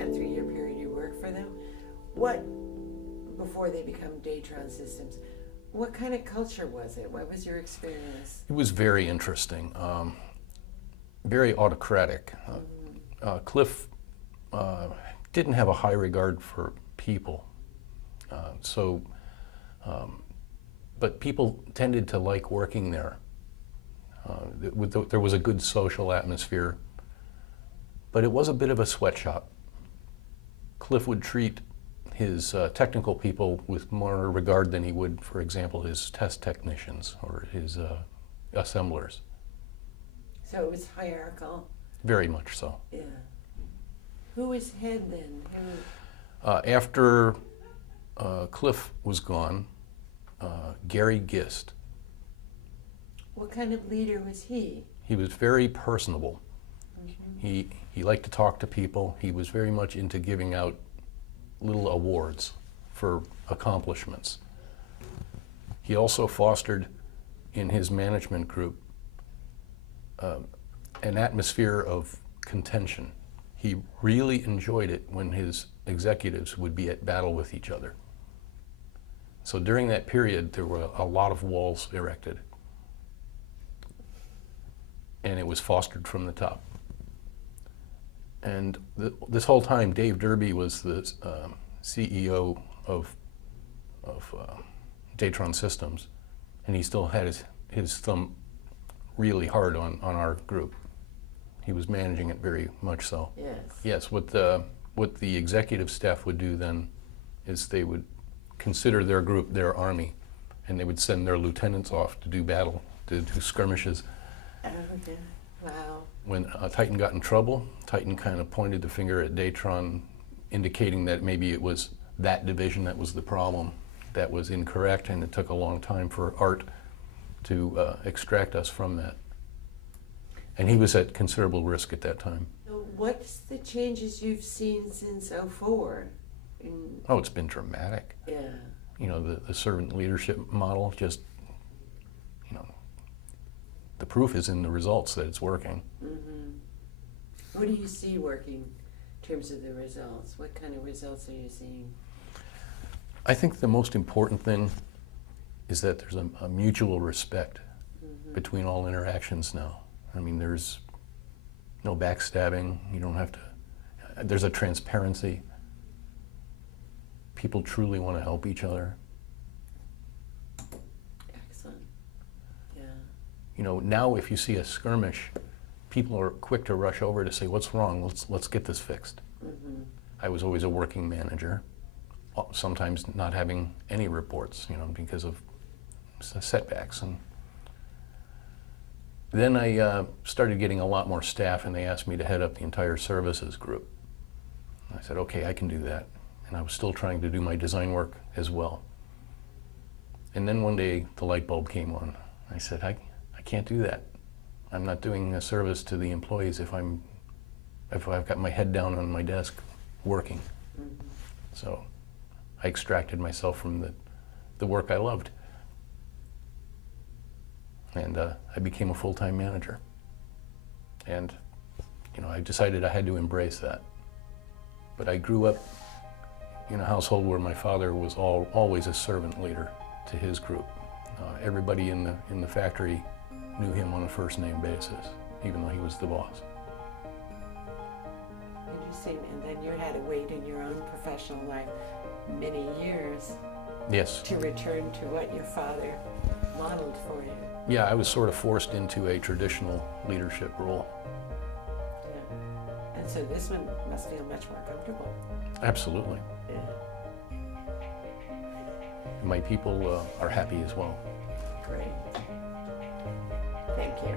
that 3-year period you worked for them, what, before they become Datron Systems, what kind of culture was it? What was your experience? It was very interesting, very autocratic. Cliff didn't have a high regard for people, but people tended to like working there. There was a good social atmosphere, but it was a bit of a sweatshop. Cliff would treat his technical people with more regard than he would, for example, his test technicians or his assemblers. So it was hierarchical? Very much so. Yeah. Who was head then? After Cliff was gone, Gary Gist. What kind of leader was he? He was very personable. Mm-hmm. He liked to talk to people. He was very much into giving out little awards for accomplishments. He also fostered in his management group an atmosphere of contention. He really enjoyed it when his executives would be at battle with each other. So during that period, there were a lot of walls erected. And it was fostered from the top. And this whole time, Dave Derby was the CEO of Datron Systems, and he still had his thumb really hard on our group. He was managing it very much so. Yes. Yes, what the executive staff would do then is they would consider their group their army, and they would send their lieutenants off to do battle, to do skirmishes. Okay. Wow. When Titan got in trouble, Titan kind of pointed the finger at Datron, indicating that maybe it was that division that was the problem, that was incorrect, and it took a long time for Art to extract us from that. And he was at considerable risk at that time. So what's the changes you've seen since '04? Oh, it's been dramatic. Yeah. You know, the servant leadership model, just, you know, the proof is in the results that it's working. Mm-hmm. What do you see working in terms of the results? What kind of results are you seeing? I think the most important thing is that there's a mutual respect between all interactions now. I mean, there's no backstabbing. You don't have to, there's a transparency. People truly want to help each other. Excellent. Yeah. You know, now if you see a skirmish, people are quick to rush over to say, what's wrong? Let's get this fixed. Mm-hmm. I was always a working manager, sometimes not having any reports, you know, because of setbacks. And then I started getting a lot more staff, and they asked me to head up the entire services group. And I said, okay, I can do that. And I was still trying to do my design work as well. And then one day the light bulb came on. I said, I can't do that. I'm not doing a service to the employees if I've got my head down on my desk working. Mm-hmm. So I extracted myself from the work I loved. And I became a full-time manager. And, you know, I decided I had to embrace that. But I grew up in a household where my father was always a servant leader to his group. Everybody in the factory knew him on a first-name basis, even though he was the boss. Interesting. And then you had to wait in your own professional life many years. Yes. To return to what your father modeled for you. Yeah, I was sort of forced into a traditional leadership role. Yeah. And so this one must feel much more comfortable. Absolutely. Yeah. And my people are happy as well. Great. Thank you.